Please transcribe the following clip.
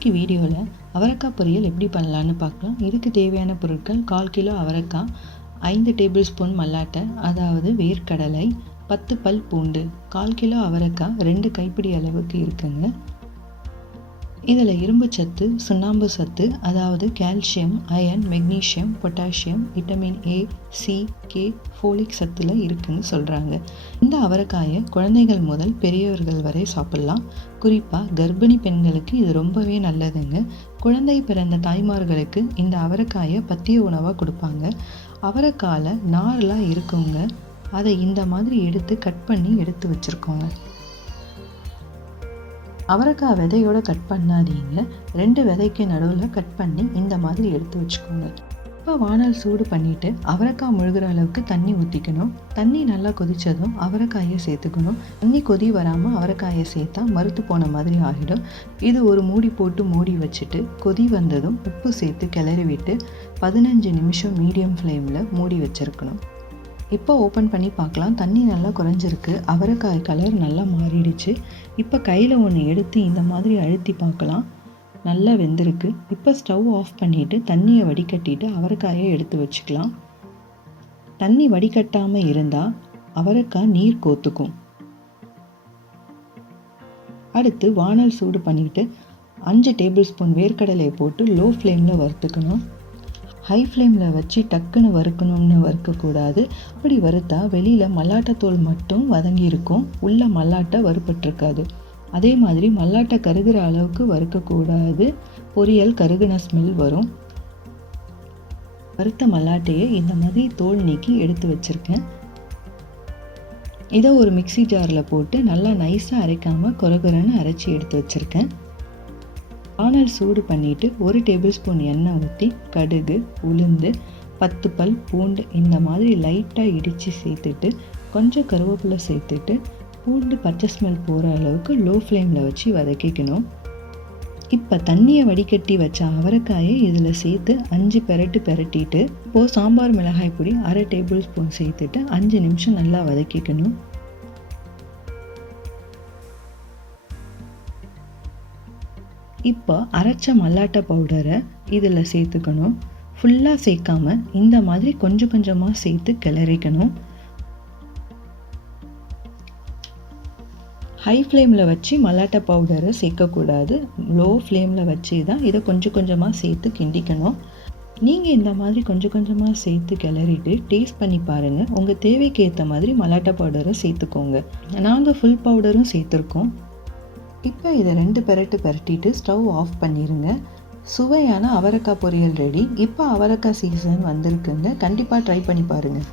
இன்றைக்கி வீடியோவில் அவரைக்காய் பொரியல் எப்படி பண்ணலான்னு பார்க்கலாம். இதுக்கு தேவையான பொருட்கள் 1/4 கிலோ அவரைக்காய், 5 டேபிள் ஸ்பூன் மல்லாட்டை அதாவது வேர்க்கடலை, 10 பல் பூண்டு. 1/4 கிலோ அவரைக்காய் 2 கைப்பிடி அளவுக்கு இருக்குங்க. இதில் இரும்பு சத்து, சுண்ணாம்பு சத்து அதாவது calcium, iron, magnesium, potassium, vitamin A, C, K, folic சத்தில் இருக்குன்னு சொல்கிறாங்க. இந்த அவரைக்காயை குழந்தைகள் முதல் பெரியவர்கள் வரை சாப்பிட்லாம். குறிப்பாக கர்ப்பிணி பெண்களுக்கு இது ரொம்பவே நல்லதுங்க. குழந்தை பிறந்த தாய்மார்களுக்கு இந்த அவரைக்காயை பத்திய உணவாக கொடுப்பாங்க. அவரைக்காயில் நார்லாம் இருக்குங்க. அதை இந்த மாதிரி எடுத்து கட் பண்ணி எடுத்து வச்சுருக்கோங்க. அவரைக்காய் விதையோடு கட் பண்ணாதீங்க. 2 விதைக்கு நடுவில் கட் பண்ணி இந்த மாதிரி எடுத்து வச்சுக்கோங்க. இப்போ வானல் சூடு பண்ணிவிட்டு அவரைக்காய் முழுகிற அளவுக்கு தண்ணி ஊற்றிக்கணும். தண்ணி நல்லா கொதித்ததும் அவரைக்காயை சேர்த்துக்கணும். தண்ணி கொதி வராமல் அவரைக்காயை சேர்த்தா மறுத்து போன மாதிரி ஆகிடும். இது ஒரு மூடி போட்டு மூடி வச்சுட்டு கொதி வந்ததும் உப்பு சேர்த்து கிளறி விட்டு 15 நிமிஷம் மீடியம் ஃப்ளேமில் மூடி வச்சுருக்கணும். இப்போ ஓப்பன் பண்ணி பார்க்கலாம். தண்ணி நல்லா குறைஞ்சிருக்கு. அவரைக்காய் கலர் நல்லா மாறிடுச்சு. இப்போ கையில் ஒன்று எடுத்து இந்த மாதிரி அழுத்தி பார்க்கலாம். நல்லா வெந்திருக்கு. இப்போ ஸ்டவ் ஆஃப் பண்ணிவிட்டு தண்ணியை வடிகட்டிட்டு அவரைக்காயை எடுத்து வச்சுக்கலாம். தண்ணி வடிகட்டாமல் இருந்தால் அவரைக்காய் நீர் கோத்துக்கும். அடுத்து வானல் சூடு பண்ணிவிட்டு 5 டேபிள் ஸ்பூன் வேர்க்கடலையை போட்டு லோ ஃப்ளேமில் வறுத்துக்கணும். ஹை ஃப்ளேமில் வச்சு டக்குன்னு வறுக்கணும்னு வறுக்கக்கூடாது. அப்படி வறுத்தா வெளியில் மல்லாட்டத்தோல் மட்டும் வதங்கி இருக்கும், உள்ள மல்லாட்டை வறுப்பட்டிருக்காது. அதே மாதிரி மல்லாட்டை கருகிற அளவுக்கு வறுக்கக்கூடாது. பொரியல் கருகின ஸ்மெல் வரும். வறுத்த மல்லாட்டையை இந்த மாதிரி தோல் நீக்கி எடுத்து வச்சுருக்கேன். இதை ஒரு மிக்சி ஜாரில் போட்டு நல்லா நைஸாக அரைக்காமல் கொரகொரன்னு அரைச்சி எடுத்து வச்சுருக்கேன். வானல் சூடு பண்ணிவிட்டு 1 டேபிள் ஸ்பூன் எண்ணெய் ஊற்றி கடுகு, உளுந்து, 10 பல் பூண்டு இந்த மாதிரி லைட்டாக இடித்து சேர்த்துட்டு கொஞ்சம் கருவேப்பிலை சேர்த்துட்டு பூண்டு பச்சை ஸ்மெல் போகிற அளவுக்கு லோ ஃப்ளேமில் வச்சு வதக்கிக்கணும். இப்போ தண்ணியை வடிகட்டி வச்ச அவரைக்காயை இதில் சேர்த்து 5 பெரட்டிட்டு இப்போது சாம்பார் மிளகாய் பொடி 1/2 டேபிள் ஸ்பூன் சேர்த்துட்டு 5 நிமிஷம் நல்லா வதக்கிக்கணும். இப்போ அரைச்ச மல்லாட்டை பவுடரை இதில் சேர்த்துக்கணும். ஃபுல்லாக சேர்க்காம இந்த மாதிரி கொஞ்சம் கொஞ்சமாக சேர்த்து கிளறிக்கணும். ஹை ஃப்ளேமில் வச்சு மல்லாட்டை பவுடரை சேர்க்கக்கூடாது. லோ ஃப்ளேமில் வச்சு தான் இதை கொஞ்சம் கொஞ்சமாக சேர்த்து கிண்டிக்கணும். நீங்கள் இந்த மாதிரி கொஞ்சம் கொஞ்சமாக சேர்த்து கிளறிட்டு டேஸ்ட் பண்ணி பாருங்கள். உங்கள் தேவைக்கு ஏற்ற மாதிரி மல்லாட்டை பவுடரை சேர்த்துக்கோங்க. நாங்கள் ஃபுல் பவுடரும் சேர்த்துருக்கோம். இப்போ இதை 2 பெரட்டிட்டு ஸ்டவ் ஆஃப் பண்ணிடுங்க. சுவையான அவரைக்காய் பொரியல் ரெடி. இப்போ அவரைக்காய் சீசன் வந்திருக்குங்க. கண்டிப்பாக ட்ரை பண்ணி பாருங்கள்.